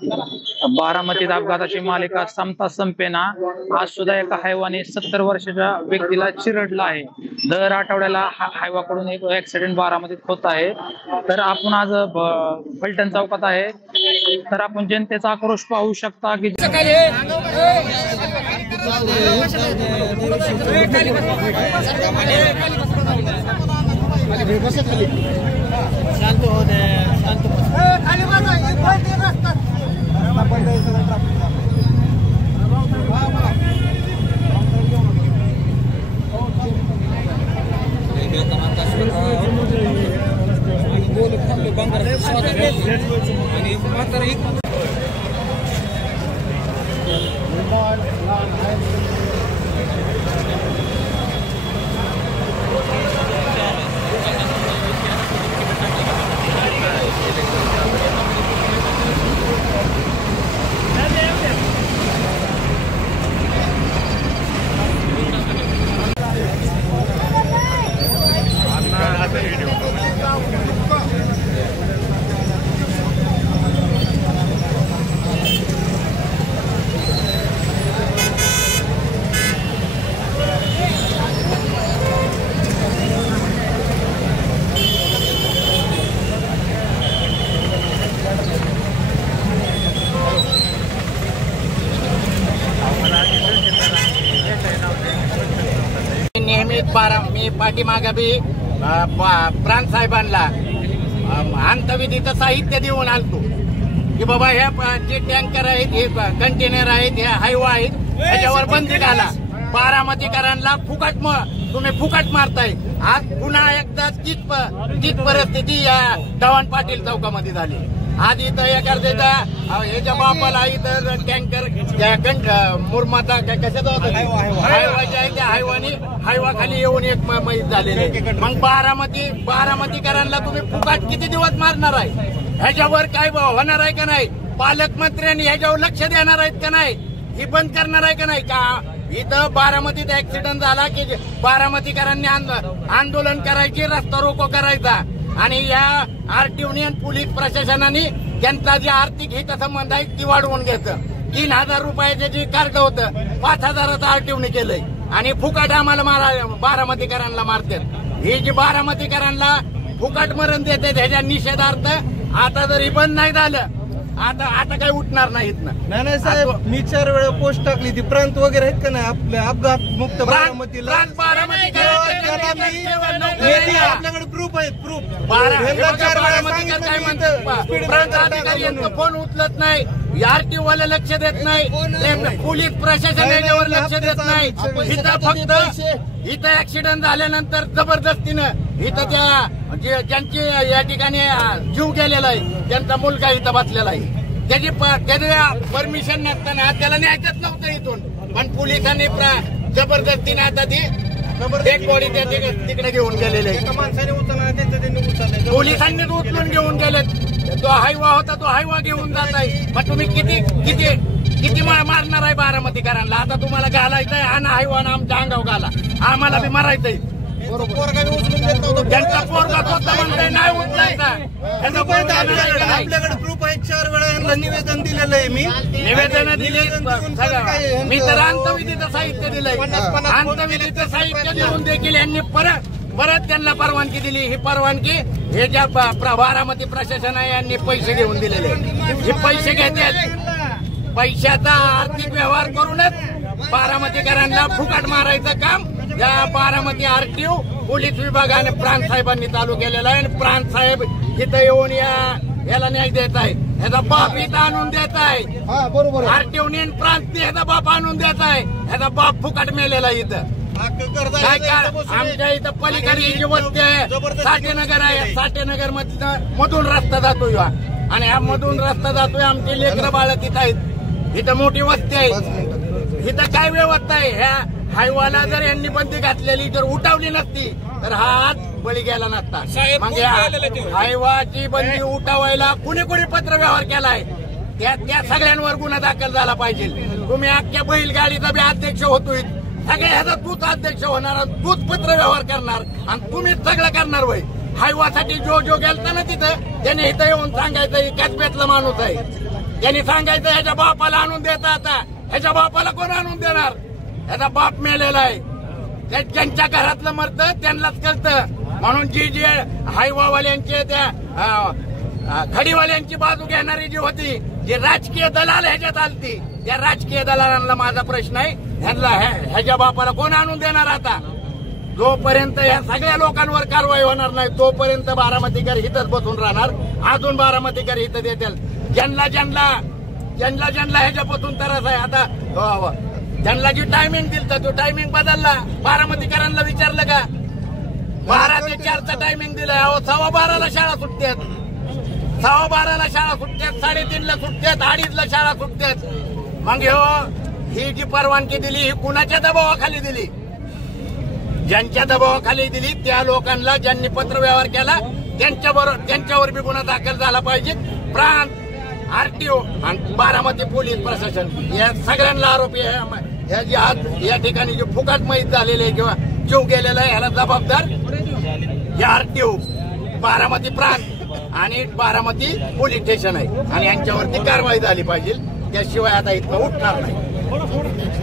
बारामतीत अपघाताची मालिका संपता संपेना. आज सुद्धा एका हायवाने 70 वर्षाच्या व्यक्तीला चिरडला आहे. दर आठवड्याला हायवाकडून एक ऍक्सिडेंट बारामतीत होत आहे. तर आपण आज फलटण चौकात आहे. तर आपण जनतेचा आक्रोश पाहू शकता की मी पाठीमागे बी प्रांत साहेबांना अंतविधीचं साहित्य देऊन आणतो की बाबा हे जे टँकर आहेत, हे कंटेनर आहेत, हे हायवा आहेत, ह्याच्यावर बंदी घाला. बारामतीकरांना तुम्ही फुकट मारताय. आज पुन्हा एकदा तीच परिस्थिती या चव्हाण पाटील चौकामध्ये झाली. आज इथं एखाद्याचा ह्याच्या बापाला इथं टँकर मुरमाचा कशाचा होता हायवाच्या आहे, त्या हायवा खाली येऊन एक मैत झालेले. मग बारामतीकरांना तुम्ही फुकट किती दिवस मारणार आहे? ह्याच्यावर काय होणार आहे का नाही? पालकमंत्र्यांनी ह्याच्यावर लक्ष देणार आहेत का नाही? ही बंद करणार आहे का नाही? का इथं बारामतीत ऍक्सिडेंट झाला की बारामतीकरांनी आंदोलन करायची, रस्ता रोको करायचा आणि या आरटीओनी आणि पोलीस प्रशासनाने त्यांचा जे आर्थिक हितसंबंध आहे ती वाढवून घ्यायचं. 3000 रुपयाचे जे कार्ड होतं 5000चं आरटीओने केलंय आणि फुकट आम्हाला बारामतीकरांना मारतात. ही जी बारामतीकरांना फुकट मरण देते ह्याच्या निषेधार्थ आता जरी बंद नाही झालं, आता काही उठणार नाहीत ना. नाही साहेब, मी 4 वेळा पोस्ट टाकली. ती प्रांत वगैरे आहेत का नाही आपल्या अपघात मुक्त बारामतीला? आपल्याकडे प्रूफ आहेत, प्रूफ. काय म्हणतात प्रांत अधिकारी यांचं फोन उचलत नाही, आरटीओ वाला लक्ष देत नाही, पोलीस प्रशासन याच्यावर लक्ष देत नाही. इथं फक्त इथं ऍक्सिडेंट झाल्यानंतर जबरदस्तीनं इथं ज्यांची या ठिकाणी जीव गेलेला आहे त्यांचा मुलगा इथं बसलेला आहे. त्याची परमिशन नसताना त्याला न्यायचंच नव्हतं इथून, पण पोलिसांनी जबरदस्तीने आता ती डेड बॉडी त्या तिकडे घेऊन गेलेले. पोलिसांनीच उचलून घेऊन गेले. तो हायवा होता, तो हायवा घेऊन जात आहे. मग तुम्ही किती मारणार आहे बारामतीकरांना? आता तुम्हाला घालायचंय आणि हायवा आमच्या अंगावर घाला, आम्हाला बी मारायचंय. त्यांचा पोरगा स्वतः म्हणतोय नाही उचलायचा. आपल्याकडे प्रूफ आहे. 4 वेळा यांना निवेदन दिलेलं आहे. मी निवेदन दिले. मी तर अंतविधीचं साहित्य दिलंय. अंतविधीचं साहित्य देऊन देखील यांनी परत त्यांना परवानगी दिली. ही परवानगी हे ज्या बारामती प्रशासन आहे यांनी पैसे घेऊन दिलेले. हे पैसे घेतात. पैशाचा आर्थिक व्यवहार करूनच बारामतीकरांना फुकट मारायचं काम या बारामती आरटीओ पोलीस विभागाने प्रांत साहेबांनी चालू केलेला आहे. आणि प्रांत साहेब इथं येऊन याला न्याय देत आहेत. ह्याचा बाप इथं आणून देत आहे. आरटीओने प्रांत ह्याचा बाप आणून देत आहे. ह्याचा बाप फुकट मेलेला इथं. काय आमच्या इथं पलीकडे जी वस्ती आहे साठेनगर आहे. साठेनगर मधून रस्ता जातोय आणि ह्या मधून रस्ता जातोय. आमची लेकरं बाळ तिथं आहेत. इथं मोठी वस्ती आहे. इथं काय व्यवस्था आहे? ह्या हायवाला जर यांनी बंदी घातलेली जर उठवली नसती तर हा आज बळी गेला नसता. मग हायवाची बंदी उठवायला कुणी पत्र व्यवहार केलाय त्या सगळ्यांवर गुन्हा दाखल झाला पाहिजे. तुम्ही अख्ख्या बैलगाडीचा बी अध्यक्ष होतोय. सगळ्याचा तूच अध्यक्ष होणार, तूच पत्र व्यवहार करणार आणि तुम्हीच सगळं करणार. वय हायवासाठी जो गेलता ना तिथं त्याने इथं येऊन सांगायचं कसब्यातला माणूस आहे. त्यांनी सांगायचं ह्याच्या बापाला आणून देता. आता ह्याच्या बापाला कोण आणून देणार? ह्याचा बाप मेलेला आहे. ज्यांच्या घरातलं मरतं त्यांनाच कळतं. म्हणून जी हायवावाल्यांचे त्या खडीवाल्यांची बाजू घेणारी जी होती, जी राजकीय दलाल ह्याच्यात आलती, त्या राजकीय दलालांना माझा प्रश्न आहे, ह्याच्या बापाला कोण आणून देणार? आता जोपर्यंत या सगळ्या लोकांवर कारवाई होणार नाही तोपर्यंत बारामतीकर इथंच बसून राहणार. अजून बारामतीकर इथं देतील. ज्यांना ह्याच्यापासून तरच आहे. आता त्यांना जी टायमिंग दिल तर तो टायमिंग बदलला. बारामतीकरांना विचारलं का? 12 ते 4चा टायमिंग दिलाय. 12:15 शाळा सुटतात, 12:15 शाळा सुटतात, 3:30ला सुटतात, 2:30ला शाळा सुटतात. मग ही जी परवानगी दिली ही कुणाच्या दबावाखाली दिली? ज्यांच्या दबावाखाली दिली त्या लोकांना, ज्यांनी पत्रव्यवहार केला त्यांच्यावर बी गुन्हा दाखल झाला पाहिजे. प्रांत, आरटीओ आणि बारामती पोलीस प्रशासन या सगळ्यांना आरोपी आहे. ह्या जी आज या ठिकाणी जे फुकट माहीत झालेले किंवा जीव गेलेला आहे ह्याला जबाबदार या आरटीओ, बारामती प्रांत आणि बारामती पोलीस स्टेशन आहे आणि यांच्यावरती कारवाई झाली पाहिजे. त्याशिवाय आता इथं उठणार नाही.